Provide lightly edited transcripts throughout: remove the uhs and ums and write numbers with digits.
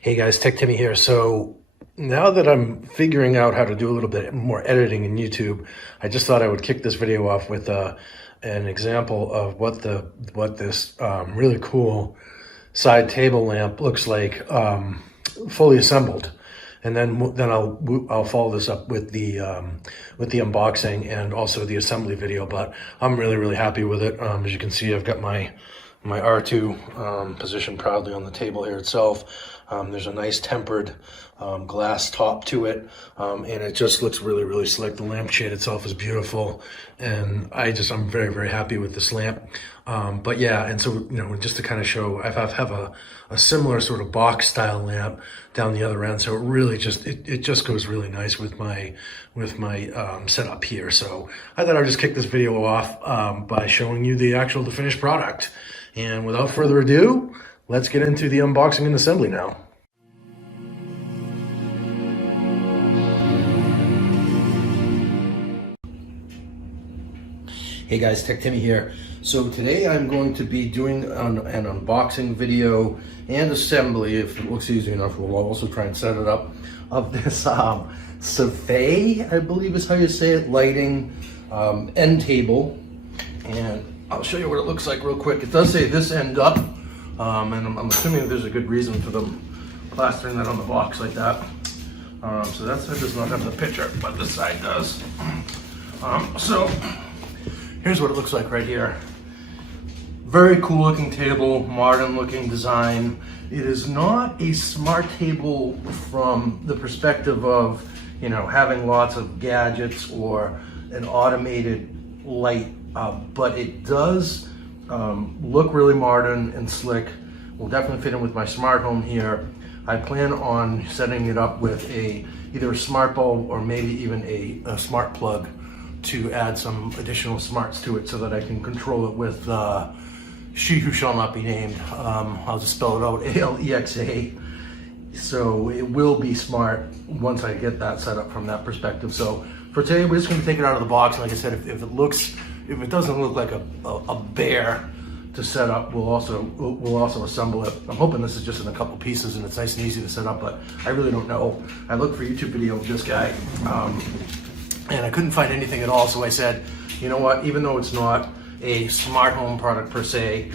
Hey guys, Tech Timmy here. So now that I'm figuring out how to do a little bit more editing in YouTube, I just thought I would kick this video off with an example of what this really cool side table lamp looks like fully assembled. And then I'll follow this up with the unboxing and also the assembly video. But I'm really happy with it. As you can see, I've got my R2 positioned proudly on the table here itself. There's a nice tempered glass top to it, and it just looks really slick. The lampshade itself is beautiful, and I'm very happy with this lamp. But yeah, and so just to kind of show, I have a similar sort of box style lamp down the other end, so it really just goes really nice with my setup here. So I thought I'd just kick this video off by showing you the finished product. And without further ado, let's get into the unboxing and assembly now. Hey guys, Tech Timmy here. So today I'm going to be doing an unboxing video and assembly, if it looks easy enough. We'll also try and set it up, of this SAFAVIEH, I believe is how you say it, lighting end table. And I'll show you what it looks like real quick. It does say this end up, and I'm assuming there's a good reason for them plastering that on the box like that. So that side does not have the picture, but this side does. So here's what it looks like right here. Very cool looking table, modern looking design. It is not a smart table from the perspective of, having lots of gadgets or an automated light. But it does look really modern and slick. Will definitely fit in with my smart home here. I plan on setting it up with either a smart bulb or maybe even a smart plug to add some additional smarts to it so that I can control it with she who shall not be named. I'll just spell it out, Alexa. So it will be smart once I get that set up from that perspective. So for today, we're just going to take it out of the box. Like I said, if it doesn't look like a bear to set up, we'll also assemble it. I'm hoping this is just in a couple pieces and it's nice and easy to set up, but I really don't know. I looked for a YouTube video of this guy, and I couldn't find anything at all. So I said, you know what? Even though it's not a smart home product per se,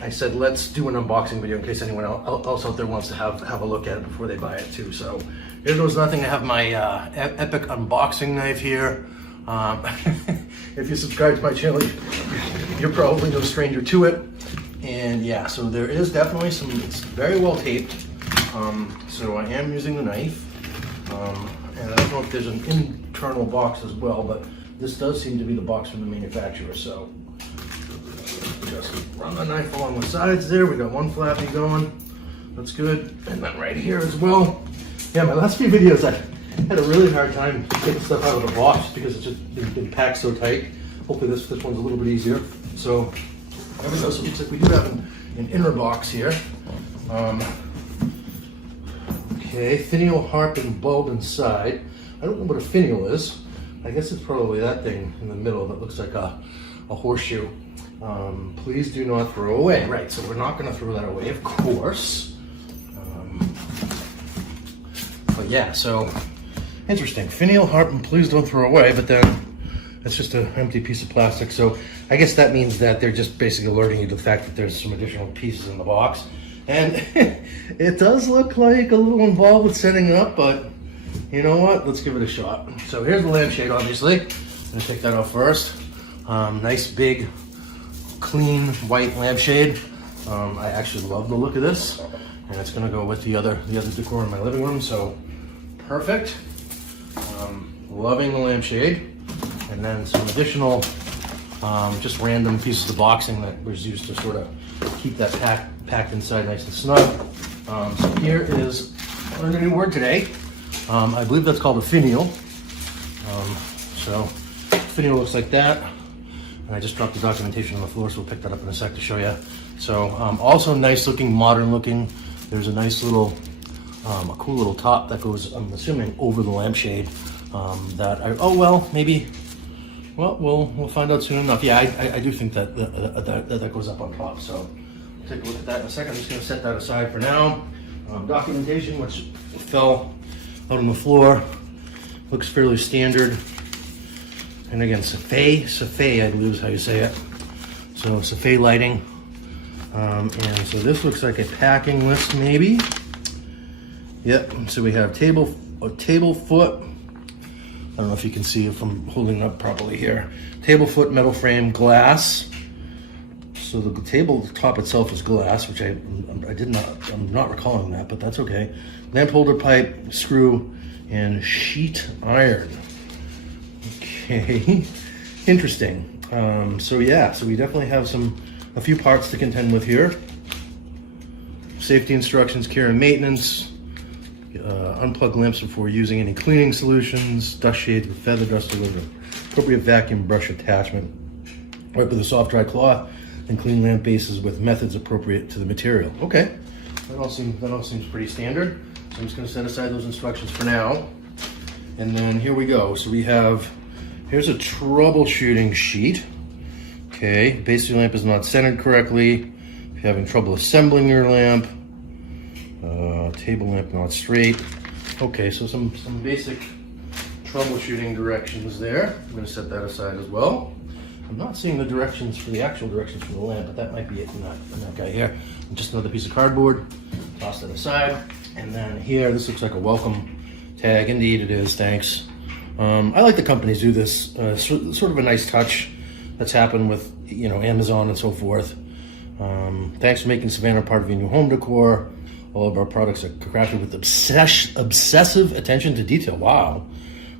I said let's do an unboxing video in case anyone else out there wants to have a look at it before they buy it too. So here goes nothing. I have my epic unboxing knife here. If you subscribe to my channel, you're probably no stranger to it. And yeah, so there is definitely it's very well taped. So I am using the knife. And I don't know if there's an internal box as well, but this does seem to be the box from the manufacturer. So just run the knife along the sides there. We got one flappy going. That's good. And then right here as well. Yeah, my last few videos, I had a really hard time getting stuff out of the box because it's just been packed so tight. Hopefully this one's a little bit easier. So there we go. So it looks like we do have an inner box here. Okay, finial, harp, and bulb inside. I don't know what a finial is. I guess it's probably that thing in the middle that looks like a horseshoe. Please do not throw away. Right, so we're not going to throw that away, of course. But yeah, so interesting. Finial, harp, and please don't throw away, but then it's just an empty piece of plastic. So I guess that means that they're just basically alerting you to the fact that there's some additional pieces in the box. And it does look like a little involved with setting it up, but you know what? Let's give it a shot. So here's the lampshade, obviously. I'm gonna take that off first. Nice, big, clean, white lampshade. I actually love the look of this, and it's gonna go with the other decor in my living room, so perfect. Loving the lampshade. And then some additional, just random pieces of boxing that was used to sort of keep that packed inside nice and snug. So here is, I learned a new word today. I believe that's called a finial. So finial looks like that. And I just dropped the documentation on the floor, so we'll pick that up in a sec to show you. So also nice looking, modern looking. There's a nice little, a cool little top that goes, I'm assuming, over the lampshade. We'll find out soon enough. Yeah, I do think that goes up on top. So we'll take a look at that in a second. I'm just gonna set that aside for now. Documentation, which fell out on the floor, looks fairly standard. And again, SAFAVIEH, I believe is how you say it. So SAFAVIEH lighting. And so this looks like a packing list, maybe. Yep. So we have a table foot. I don't know if you can see if I'm holding it up properly here. Table foot, metal frame, glass. So the tabletop itself is glass, which I'm not recalling that, but that's okay. Lamp holder pipe, screw, and sheet iron. Okay, interesting. So yeah, so we definitely have a few parts to contend with here. Safety instructions, care and maintenance. Unplug lamps before using any cleaning solutions. Dust shades with feather duster with an appropriate vacuum brush attachment. Wipe with a soft dry cloth and clean lamp bases with methods appropriate to the material. Okay, that all seems pretty standard. So I'm just going to set aside those instructions for now. And then here we go. So here's a troubleshooting sheet. Okay, base of your lamp is not centered correctly. If you're having trouble assembling your lamp, table lamp not straight. Okay, so some basic troubleshooting directions there. I'm going to set that aside as well. I'm not seeing the actual directions for the lamp, but that might be it in that guy here. And just another piece of cardboard. Toss that aside. And then here, this looks like a welcome tag. Indeed it is, thanks. I like the companies do this, sort of a nice touch that's happened with, Amazon and so forth. Thanks for making Savannah part of your new home decor. All of our products are crafted with obsessive attention to detail. Wow.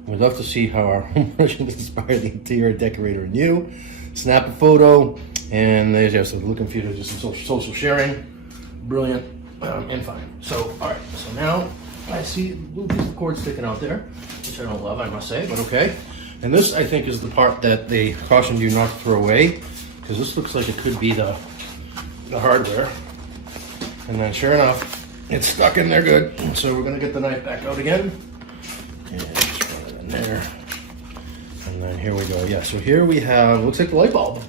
We'd love to see how our home furnishings inspire the interior decorator in you. Snap a photo, and there's just looking for you to do some social sharing. Brilliant and fine. So, all right. So now I see a little piece of cord sticking out there, which I don't love, I must say, but okay. And this, I think, is the part that they cautioned you not to throw away, because this looks like it could be the hardware. And then, sure enough, it's stuck in there good. So we're gonna get the knife back out again, and just put it in there. And then here we go. Yeah. So here we have, looks like the light bulb.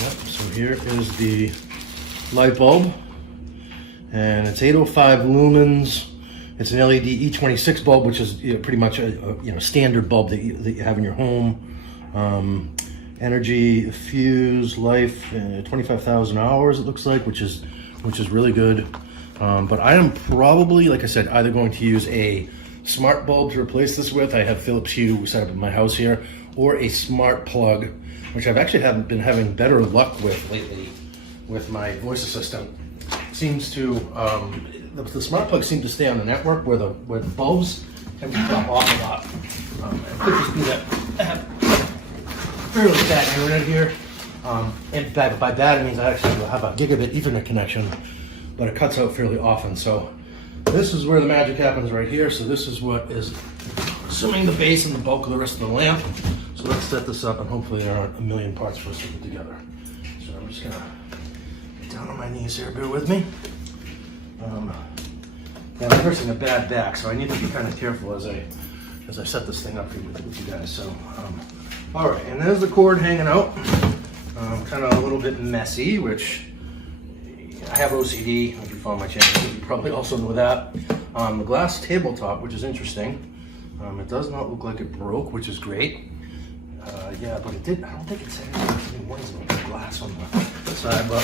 Yep. So here is the light bulb, and it's 805 lumens. It's an LED E26 bulb, which is pretty much a standard bulb that you have in your home. Energy fuse life 25,000 hours, it looks like, which is really good. But I am probably, like I said, either going to use a smart bulb to replace this with. I have Philips Hue set up in my house here, or a smart plug, which I've actually been having better luck with lately with my voice assistant. Seems to the smart plugs seem to stay on the network where the bulbs tend to drop off a lot. It could just be that I have fairly bad internet here, and by bad it means I actually have a gigabit Ethernet connection, but it cuts out fairly often. So this is where the magic happens right here. So this is what is assuming the base and the bulk of the rest of the lamp. So let's set this up, and hopefully there aren't a million parts for us to put together. So I'm just gonna get down on my knees here, bear with me. Yeah, I'm nursing a bad back, so I need to be kind of careful as I set this thing up with you guys. So all right, and there's the cord hanging out. Kind of a little bit messy, which I have OCD. If you follow my channel, you probably also know that. The glass tabletop, which is interesting. It does not look like it broke, which is great. Yeah, but it did. I don't think it's any ones of glass on the side, but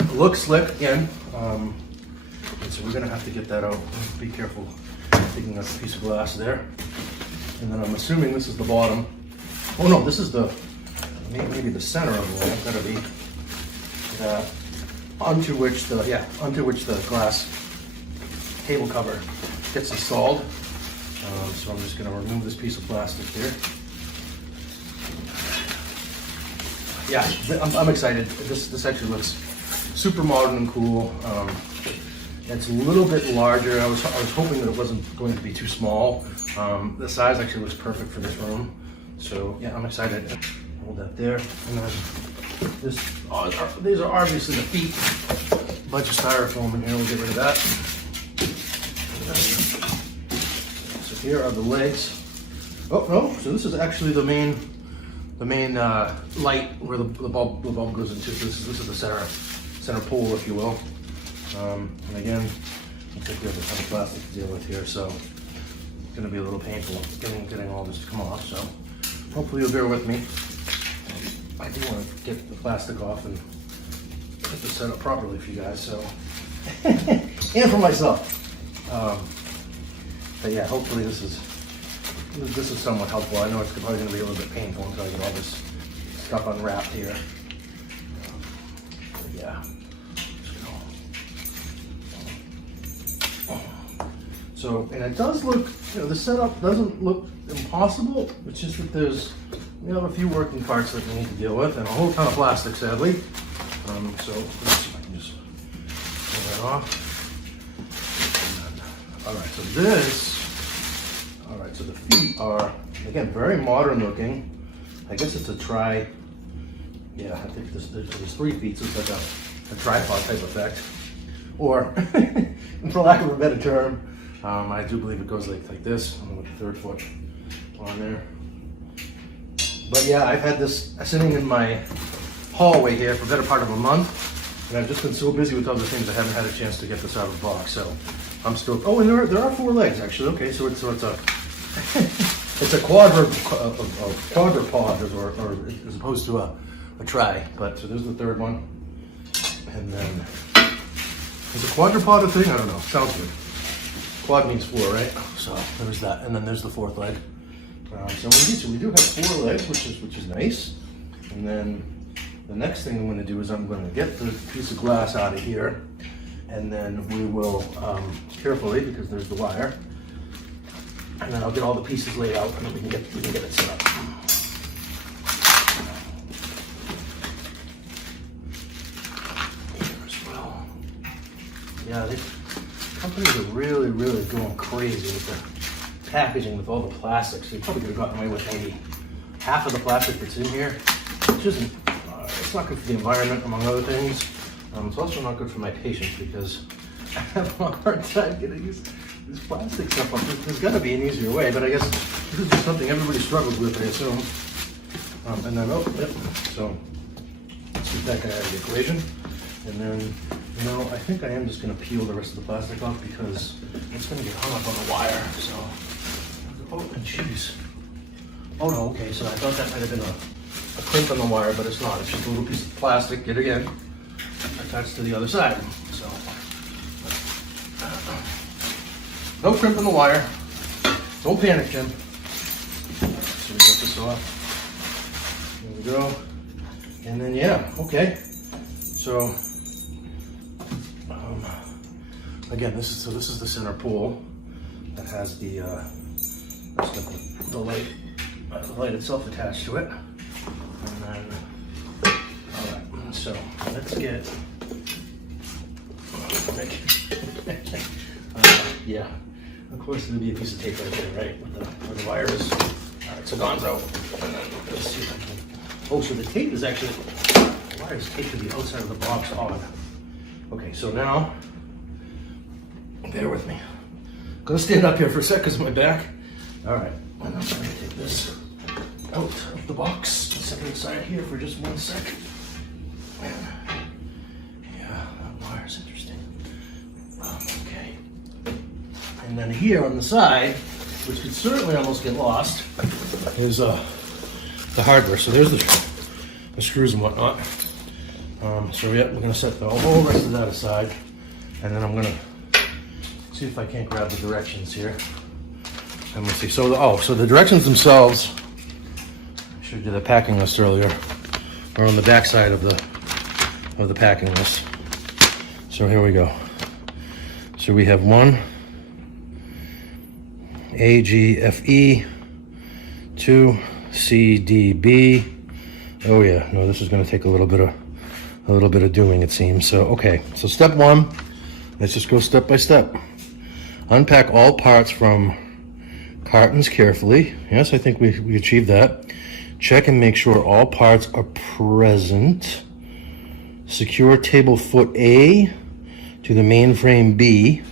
it looks slick again. And so we're gonna have to get that out. Be careful taking out a piece of glass there. And then I'm assuming this is the bottom. Oh no, this is maybe the center of the lamp. Gotta be that onto which the glass table cover gets installed. So I'm just gonna remove this piece of plastic here. Yeah, I'm excited. This actually looks super modern and cool. It's a little bit larger. I was hoping that it wasn't going to be too small. The size actually looks perfect for this room. So yeah, I'm excited. Hold that there. And then these are obviously the feet. Bunch of styrofoam in here. We'll get rid of that. So here are the legs. Oh no! So this is actually the main light where the bulb goes into. This is the center pull, if you will. And again, looks like we have a ton of plastic to deal with here, so it's gonna be a little painful getting all this to come off, so hopefully you'll bear with me. I do want to get the plastic off and get this set up properly for you guys, so and for myself. But yeah, hopefully this is somewhat helpful. I know it's probably going to be a little bit painful until I get all this stuff unwrapped here. But yeah. So, and it does look, the setup doesn't look impossible. It's just that we have a few working parts that we need to deal with and a whole ton of plastic, sadly. So let's see if I can just pull that off. All right, so the feet are, again, very modern looking. I guess it's a I think there's 3 feet, so it's like a tripod type effect. Or, for lack of a better term, I do believe it goes like this. I'm gonna put the 3rd foot on there. But yeah, I've had this sitting in my hallway here for a better part of a month, and I've just been so busy with other things I haven't had a chance to get this out of the box. So I'm still. Oh, and there are 4 legs actually. Okay, so it's a it's a quadrupod, or as opposed to a tri. But so there's the 3rd one, and then is a quadrupod a thing? I don't know. Sounds good. Quad means 4, right? So there's that, and then there's the 4th leg. So we do have 4 legs, which is nice. And then the next thing I'm going to do is I'm going to get the piece of glass out of here, and then we will carefully, because there's the wire, and then I'll get all the pieces laid out, and then we can get it set up. Here as well. Yeah, these companies are really going crazy with the packaging, with all the plastics. They probably could have gotten away with maybe half of the plastic that's in here, which isn't. It's not good for the environment, among other things. It's also not good for my patients because I have a hard time getting this plastic stuff up. There's got to be an easier way, but I guess this is just something everybody struggles with, I assume. And then, so let's get that guy out of the equation. And then, I think I am just going to peel the rest of the plastic off because it's going to get hung up on the wire. So, oh, and jeez. Oh no, okay, so I thought that might have been a crimp on the wire, but it's not. It's just a little piece of plastic, yet again, attached to the other side. So, no crimp on the wire. Don't panic, Jim. So we get this off. There we go. And then, yeah, okay. So, again, this is the center pole that has the light itself attached to it. And then, all right, so let's get, yeah, of course there'll be a piece of tape right there, right, where the wire is. All right, so gonzo. And then let's see if I can, oh, so the tape is actually, the wire is taped to the outside of the box on. Okay, so now, bear with me. I'm gonna stand up here for a sec because of my back. All right, and I'm gonna take this out of the box, set it aside here for just 1 sec. Yeah, that wire's interesting. Okay. And then here on the side, which could certainly almost get lost, is the hardware. So there's the screws and whatnot. So yeah, we're gonna set the whole rest of that aside, and then I'm gonna see if I can't grab the directions here. And let's see. So the directions themselves, I showed you the packing list earlier, are on the back side of the packing list. So here we go. So we have 1 AGFE, 2 CDB. Oh yeah, no, this is going to take a little bit of doing, it seems. So okay, so step 1. Let's just go step by step. Unpack all parts from cartons carefully. Yes, I think we achieved that. Check and make sure all parts are present. Secure table foot A to the mainframe B.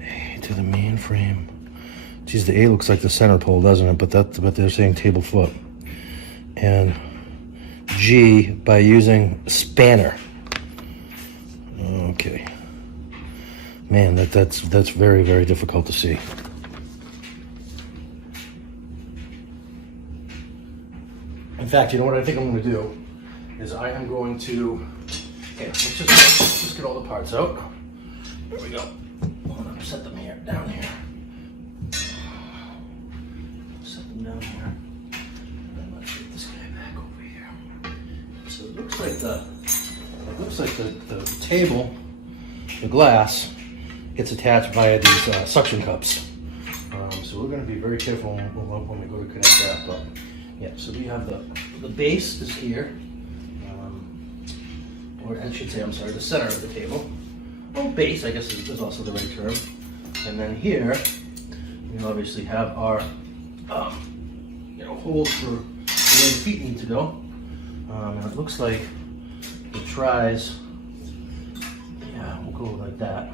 A to the mainframe. Geez, the A looks like the center pole, doesn't it? But they're saying table foot. And G by using spanner. Okay. Man, that's very, very difficult to see. In fact, you know what I think I'm going to do is I am going to, here, let's just get all the parts out. There we go. I'm going to set them here, down here. Set them down here. And then let's get this guy back over here. So it looks like the table, the glass, gets attached via these suction cups. So we're going to be very careful when we go to connect that. But yeah, so we have the base is here, or I should say, I'm sorry, the center of the table. Well, base, I guess, is also the right term. And then here, we obviously have our holes for where the feet need to go. And it looks like the tries, yeah, we'll go like that.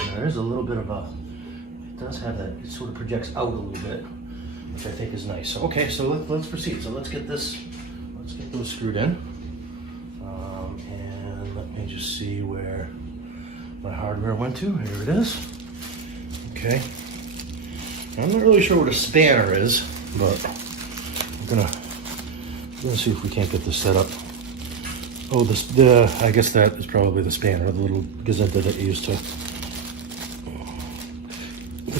And there is a little bit of it does have that, it sort of projects out a little bit, which I think is nice. So, okay, so let's proceed. So let's get those screwed in. And let me just see where my hardware went to. Here it is. Okay. I'm not really sure what a spanner is, but I'm gonna see if we can't get this set up. Oh, I guess that is probably the spanner, the little gazetta that you used to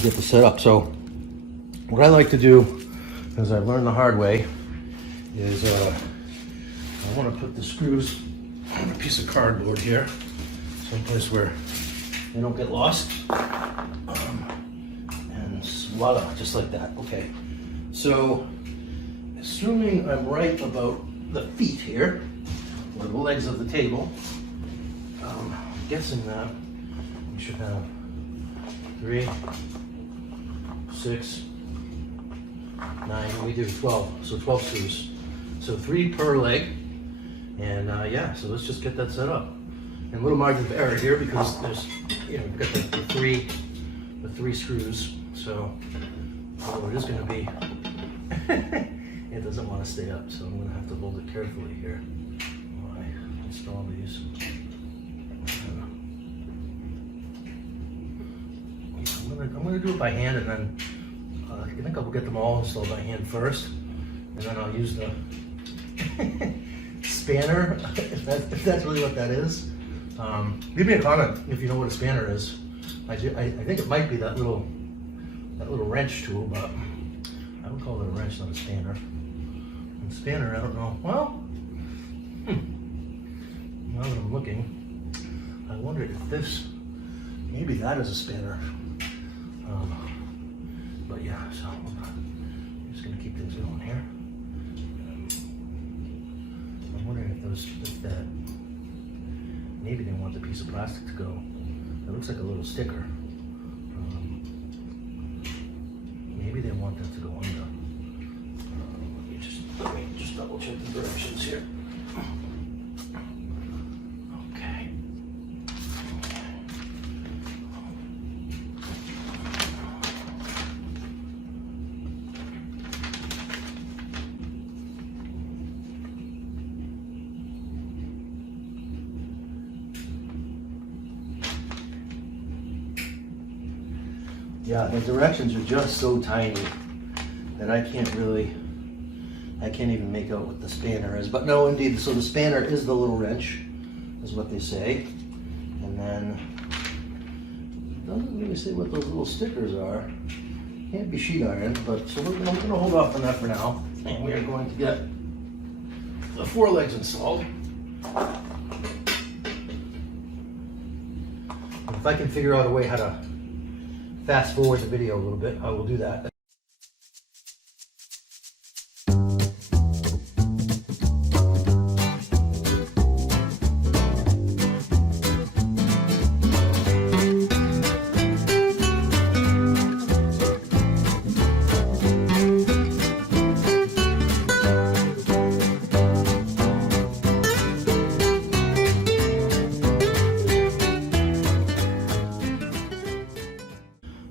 get this set up. So what I like to do, as I've learned the hard way, is I want to put the screws on a piece of cardboard here, someplace where they don't get lost. And voila, just like that. Okay, so assuming I'm right about the feet here, or the legs of the table, I'm guessing that we should have 3, 6, 9, we do 12, so 12 screws. So 3 per leg, and yeah, so let's just get that set up. And a little margin of error here because there's, we've got the three screws, so it is going to be, it doesn't want to stay up, so I'm going to have to hold it carefully here while I install these. I'm going to do it by hand, and then I think I'll get them all installed by hand first, and then I'll use the spanner, if that's really what that is. Leave me a comment if you know what a spanner is. I think it might be that little wrench tool, but I would call it a wrench, not a spanner. And spanner, I don't know. Well, now that I'm looking, I wonder if maybe that is a spanner. But yeah, so I'm just gonna keep things going here. I'm wondering if that maybe they want the piece of plastic to go. It looks like a little sticker. Maybe they want that to go under. Let me just double check the directions here. Okay. Yeah, the directions are just so tiny that I can't even make out what the spanner is. But no, indeed, so the spanner is the little wrench, is what they say. And then, it doesn't really say what those little stickers are. Can't be sheet iron, but so we're going to hold off on that for now. And we are going to get the 4 legs installed. And if I can figure out a way how to fast forward the video a little bit, I will do that.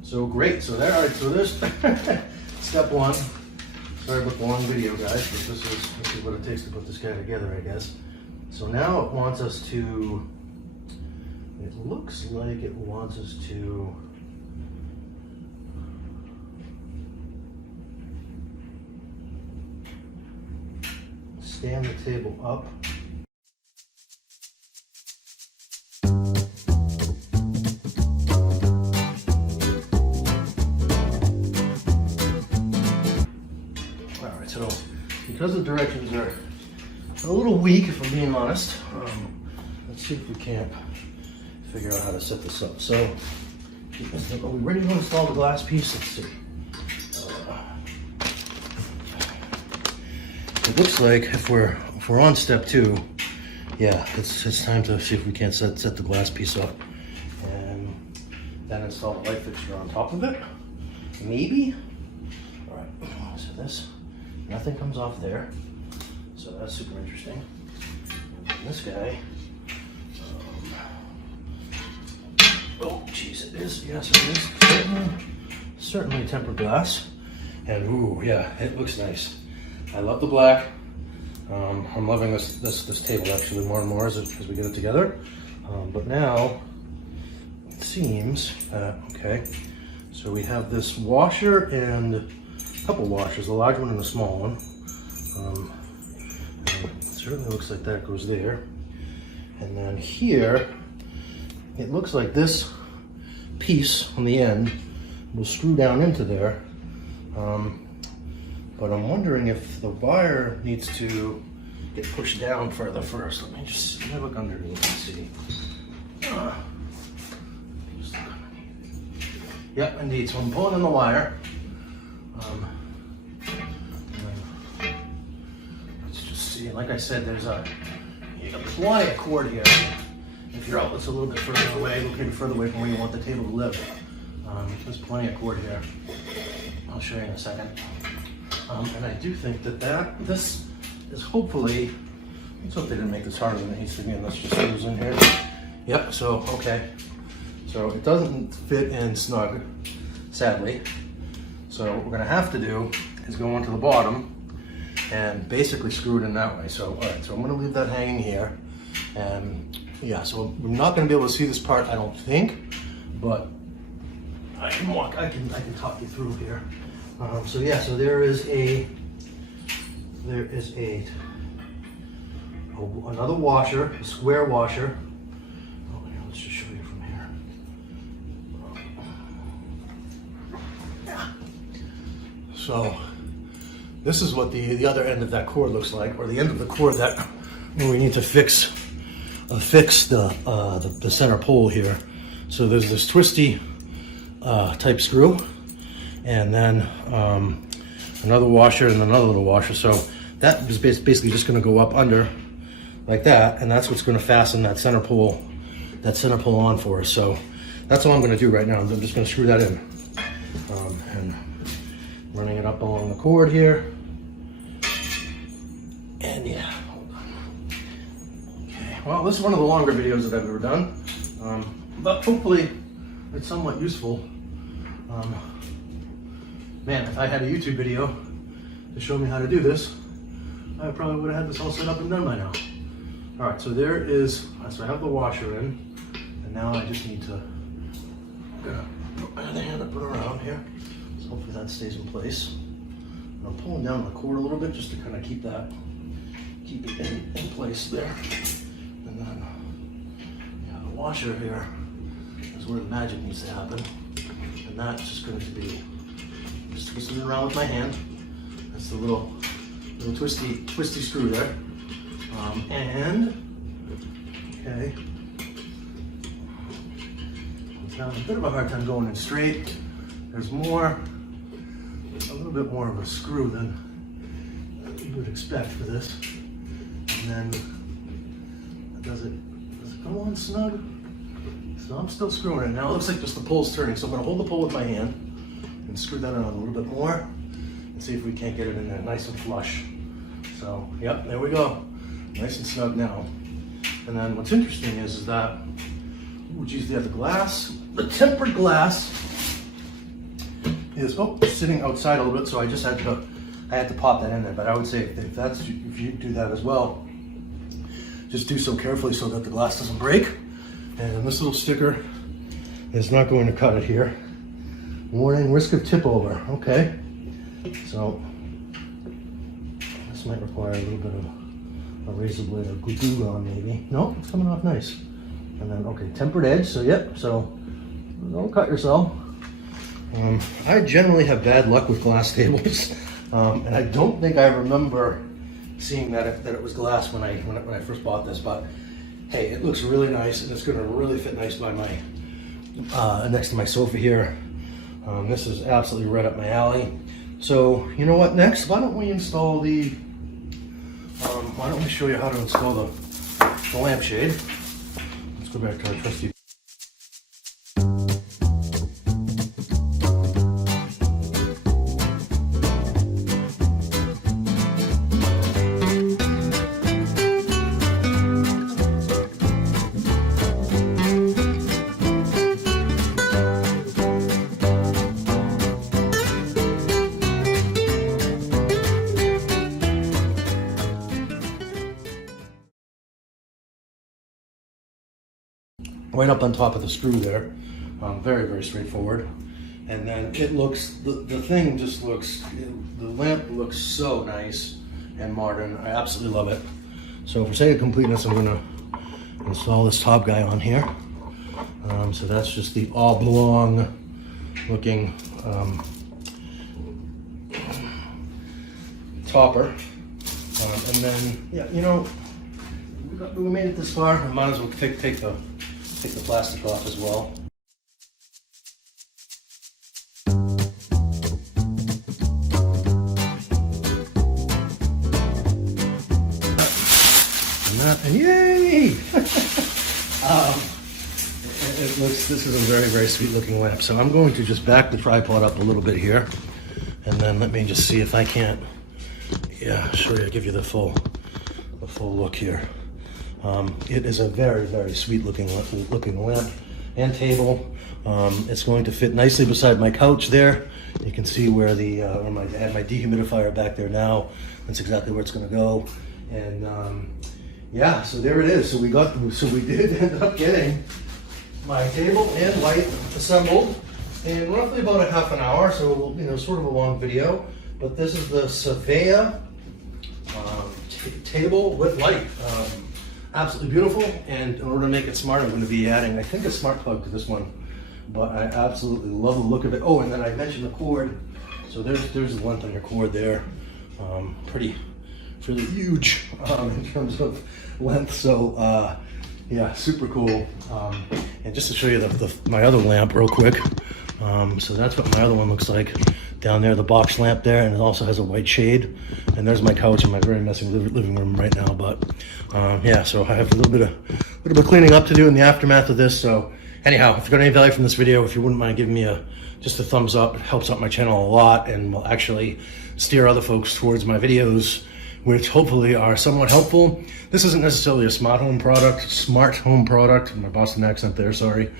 So great, so there's step 1. Sorry about the long video, guys, but this is what it takes to put this guy together, I guess. So now it wants us to It looks like it wants us to stand the table up. Alright, so because the directions are a little weak, if I'm being honest, let's see if we can't figure out how to set this up. So, are we ready to install the glass piece? Let's see. It looks like if we're on step 2, yeah, it's time to see if we can't set the glass piece up, and then install the light fixture on top of it. Maybe. All right. So this, nothing comes off there, so that's super interesting. And this guy. Oh, geez, it is. Yes, it is. Certainly tempered glass, and ooh, yeah, it looks nice. I love the black. I'm loving this table actually more and more as we get it together. But now it seems that, okay, so we have this washer and a couple washers, a large one and a small one. And it certainly looks like that goes there. And then here, it looks like this piece on the end will screw down into there. But I'm wondering if the wire needs to get pushed down further first. Let me just look underneath and see. Yep, indeed. So I'm pulling in the wire. Let's just see. Like I said, you got this wire cord here. If your outlet's a little bit further away, looking further away from where you want the table to live, there's plenty of cord here. I'll show you in a second. And I do think that this is hopefully, let's hope they didn't make this harder than it needs to be, and this just goes in here. Yep, so, okay. So it doesn't fit in snug, sadly. So what we're gonna have to do is go onto the bottom and basically screw it in that way. So, all right, so I'm gonna leave that hanging here. And yeah, so we're not gonna be able to see this part, I don't think, but I can talk you through here. So yeah, so there is another washer, a square washer. Oh, yeah, let's just show you from here. So this is what the other end of that cord looks like, or the end of the cord that we need to fix the center pole here. So there's this twisty type screw, and then another washer and another little washer. So that is basically just going to go up under like that, and that's what's going to fasten that center pole on for us. So that's all I'm going to do right now. I'm just going to screw that in, and running it up along the cord here. And yeah, hold on. Okay, well, this is one of the longer videos that I've ever done, but hopefully it's somewhat useful. Man, if I had a YouTube video to show me how to do this, I probably would have had this all set up and done by now. All right, so there is, so I have the washer in, and now I just need to put my other hand and put it around here. So hopefully that stays in place. And I'm pulling down the cord a little bit just to kind of keep it in place there. And then, yeah, the washer here is where the magic needs to happen. And that's just going to be just twisting it around with my hand. That's the little twisty screw there. And okay, I'm having a bit of a hard time going in straight. There's a little bit more of a screw than you would expect for this. And then does it go on snug? So I'm still screwing it. Now it looks like just the pole's turning. So I'm going to hold the pole with my hand and screw that on a little bit more and see if we can't get it in there nice and flush. So, yep, there we go. Nice and snug now. And then what's interesting is that, oh geez, the glass, the tempered glass is sitting outside a little bit, so I just had to pop that in there. But I would say if you do that as well, just do so carefully so that the glass doesn't break. And this little sticker is not going to cut it here. Warning, risk of tip over. Okay. So this might require a little bit of a razor blade or glue on maybe. No, it's coming off nice. And then, okay, tempered edge. So yep, so don't cut yourself. I generally have bad luck with glass tables. And I don't think I remember seeing that it was glass when I first bought this, but hey, it looks really nice, and it's going to really fit nice by my next to my sofa here. This is absolutely right up my alley. So you know what? Next, why don't we install the? Why don't we show you how to install the lampshade? Let's go back to our trusty. Right up on top of the screw there. Very, very straightforward. And then it looks, the thing just looks, the lamp looks so nice and modern. I absolutely love it. So for sake of completeness, I'm gonna install this top guy on here. So that's just the oblong looking topper. And then, yeah, you know, we made it this far. I might as well take the plastic off as well. And yay! This is a very, very sweet looking lamp. So I'm going to just back the tripod up a little bit here, and then let me just see if I can't, show you, give you the full look here. It is a very, very sweet looking lamp and table. It's going to fit nicely beside my couch there. You can see where I had my dehumidifier back there now. That's exactly where it's going to go. And yeah, so there it is. So we did end up getting my table and light assembled in roughly about a half an hour. So, you know, sort of a long video. But this is the SAFAVIEH table with light. Absolutely beautiful, and in order to make it smart, I'm going to be adding, I think, a smart plug to this one. But I absolutely love the look of it. Oh, and then I mentioned the cord. So there's the length on your cord there. Pretty huge in terms of length. So yeah, super cool. And just to show you my other lamp real quick. So that's what my other one looks like down there, the box lamp there, and it also has a white shade. And there's my couch in my very messy living room right now. But yeah, so I have a little bit of cleaning up to do in the aftermath of this. So anyhow, if you got any value from this video, if you wouldn't mind giving me just a thumbs up, it helps out my channel a lot and will actually steer other folks towards my videos, which hopefully are somewhat helpful. This isn't necessarily a smart home product, my Boston accent there, sorry,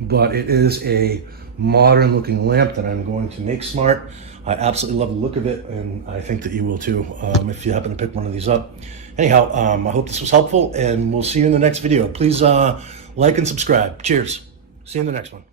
but it is a modern looking lamp that I'm going to make smart. I absolutely love the look of it, and I think that you will too, if you happen to pick one of these up. Anyhow, I hope this was helpful, and we'll see you in the next video. Please like and subscribe. Cheers. See you in the next one.